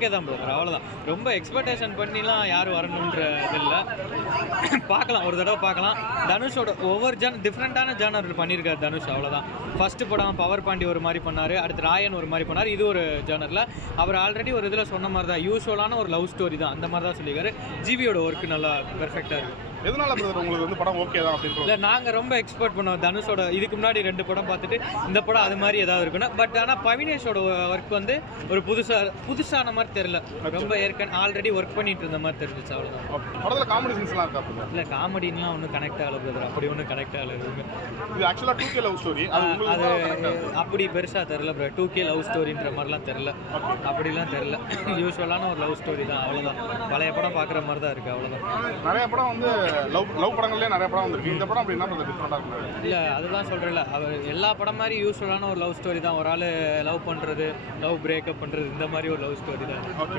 Okay தான் brother, அவ்வளோதான். ரொம்ப எக்ஸ்பெக்டேஷன் பண்ணிலாம் யாரும் வரணுன்ற இது இல்லை. பார்க்கலாம், ஒரு தடவை பார்க்கலாம். தனுஷோட ஒவ்வொரு டிஃப்ரெண்ட்டான ஜானர் பண்ணியிருக்காரு தனுஷ், அவ்வளோதான். ஃபஸ்ட்டு படம் பவர் பாண்டி ஒரு மாதிரி பண்ணார், அடுத்து ராயன் ஒரு மாதிரி பண்ணார். இது ஒரு ஜானரில் அவர் ஆல்ரெடி ஒரு இதில் சொன்ன மாதிரி தான், யூஸ்வலான ஒரு லவ் ஸ்டோரி தான், அந்த மாதிரி தான் சொல்லியிருக்காரு. ஜிவியோட ஒர்க்கு நல்லா பெர்ஃபெக்டாக இருக்குது. எதனால பிரதர் உங்களுக்கு வந்து படம் ஓகே தான் அப்படின்னு? இல்லை, நாங்கள் ரொம்ப எக்ஸ்பெக்ட் பண்ணோம் தனுஷோட. இதுக்கு முன்னாடி 2 படம் பார்த்துட்டு இந்த படம் அது மாதிரி ஏதாவது இருக்குன்னா, பட் ஆனால் பவினேஷோட ஒர்க் வந்து ஒரு புதுசான மாதிரி தெரியல. ரொம்ப ஆல்ரெடி ஒர்க் பண்ணிட்டு இருந்த மாதிரி தெரிஞ்சிச்சு, அவ்வளோதான். படத்தில் காமெடி சீன்ஸ்லாம் இருக்கா? இல்லை, காமெடின்லாம் ஒன்றும் கனெக்ட் ஆகலை பிரதர், அப்படி ஒன்றும் கனெக்ட் ஆகலை. இது ஆக்சுவலாக 2K லவ் ஸ்டோரி, அது அப்படி பெருசாக தெரில ப்ரோ. 2K லவ் ஸ்டோரின்ற மாதிரிலாம் தெரில, அப்படிலாம் தெரில. யூஸ்வலான ஒரு லவ் ஸ்டோரி தான், அவ்வளோதான். பழைய படம் பார்க்குற மாதிரி தான் இருக்குது, அவ்வளோதான். நிறைய படம் வந்து லவ் படங்கள்லேயே நிறைய படம் வந்துருக்கு. இந்த படம் அப்படின்னா டிஃப்ரெண்டாக இருக்கும். இல்லை, அதுதான் சொல்கிறேன்ல, அவர் எல்லா படம் மாதிரி யூஸ்வலான ஒரு லவ் ஸ்டோரி தான். ஒரு ஆள் லவ் பண்ணுறது, லவ் பிரேக்கப் பண்ணுறது, இந்த மாதிரி ஒரு லவ் ஸ்டோரி தான். ஓகே.